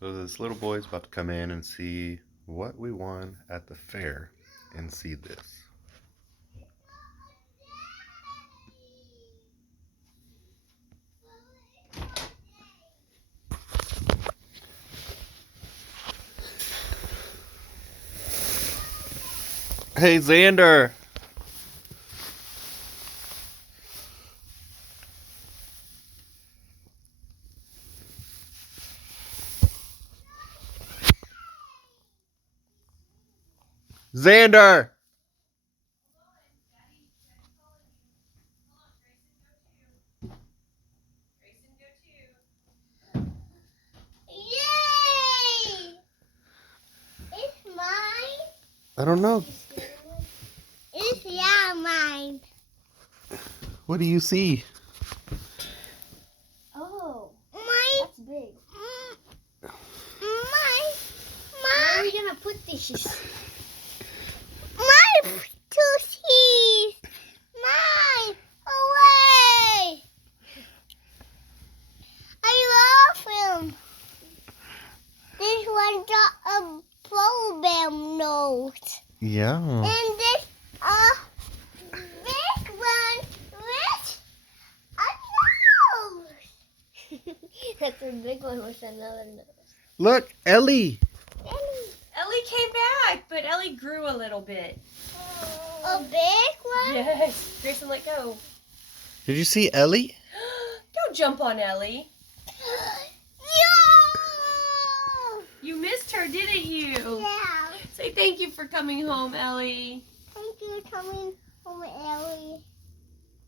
So this little boy's about to come in and see what we won at the fair and see this. Hey, Xander. Xander. Yay! It's mine. I don't know. It's mine. What do you see? Oh, mine. That's big. Mine. Where are we gonna put these? My two teeth. Mine. Away. I love him. This one got a problem nose. Yeah. And this big one with a nose. That's a big one with another nose. Look, Ellie. Ellie came back, but Ellie grew a little bit. A big one? Yes. Grayson, let go. Did you see Ellie? Don't jump on Ellie. No! You missed her, didn't you? Yeah. Say thank you for coming home, Ellie. Thank you for coming home, Ellie.